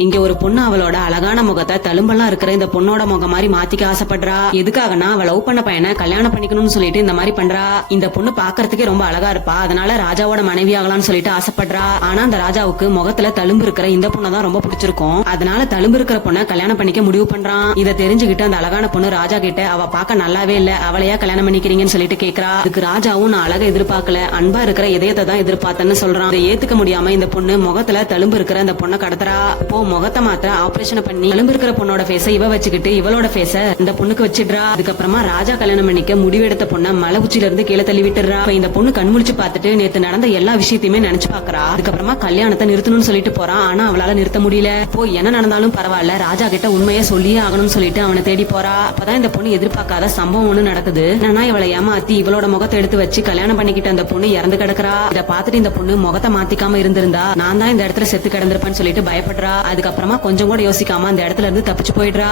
இங்க ஒரு பொண்ணு அவளோட அழகான முகத்தை தழும்பெல்லாம் இருக்கிற இந்த பொண்ணோட முகம் மாதிரி மாத்திக்க ஆசைப்படுறா. எதுக்காகனா அவ லவ் பண்ண பையனை கல்யாணம் பண்ணிக்கணும்னு சொல்லிட்டு இந்த மாதிரி பண்றா. இந்த பொண்ணு பாக்குறதுக்கே ரொம்ப அழகா இருப்பா, அதனால ராஜாவோட மனைவி ஆகலாம்னு சொல்லிட்டு ஆசைப்படுறா. ஆனா அந்த ராஜாவுக்கு முகத்துல தழும்பு இருக்கிற இந்த பொண்ணை தான் ரொம்ப பிடிச்சிருக்கும். அதனால தழும்பு இருக்கிற பொண்ணை கல்யாணம் பண்ணிக்க முடிவு பண்றான். இதை தெரிஞ்சுக்கிட்டு அந்த அழகான பொண்ணு ராஜா கிட்ட அவ பாக்க நல்லாவே இல்ல, அவளையா கல்யாணம் பண்ணிக்கிறீங்கன்னு சொல்லிட்டு கேக்குறா. அதுக்கு ராஜாவும் நான் அழகா எதிர்பார்க்கல, அன்பா இருக்கிற இதயத்தை தான் எதிர்பார்த்தேன்னு சொல்றான். இதை ஏத்துக்க முடியாம இந்த பொண்ணு முகத்துல தழும்பு இருக்கிற அந்த பொண்ணை கடத்துறா. இப்போ முகத்தை மாத்திர ஆபரேஷன் பண்ணி தழும்பு இருக்கிற பொண்ணோட ஃபேஸ இவ வச்சுக்கிட்டு இவளோட ஃபேஸ இந்த பொண்ணுக்கு வச்சிடுறா. அதுக்கப்புறமா ராஜா கல்யாணம் பண்ணிக்க முடிவெடுத்த பொண்ண மலை உச்சில இருந்து கீழே தள்ளி விட்டுறா. இந்த பொண்ணு கண்முழிச்சு பார்த்துட்டு நேத்து நடந்த எல்லா விஷயத்தையுமே நினைச்சு பாக்குறா. அதுக்கப்புறமா கல்யாணத்தை நிறுத்தணும்னு சொல்லிட்டு போறான். ஆனா அவளால நிறுத்த முடியல. இப்போ என்ன நடந்தாலும் பரவாயில்ல, ராஜா கிட்ட உண்மையை சொல்லியே ஆகணும்னு சொல்லிட்டு அவனை தேடி போறா. அப்பதான் இந்த பொண்ணு எதிர்பார்க்காத சம்பவம் ஒண்ணு நடக்குது. என்னன்னா இவளை ஏமாத்தி இவளோட முகத்தை எடுத்து வச்சு கல்யாணம் பண்ணிக்கிட்ட அந்த பொண்ணு இறந்து கிடக்குறா. இதை பார்த்துட்டு இந்த பொண்ணு முகத்தை மாத்திக்காம இருந்திருந்தா நான் தான் இந்த இடத்துல செத்து கிடந்திருப்பேன்னு சொல்லிட்டு பயப்படுறா. அதுக்கப்புறமா கொஞ்சம் கூட யோசிக்காம அந்த இடத்துல இருந்து தப்பிச்சு போயிடுறா.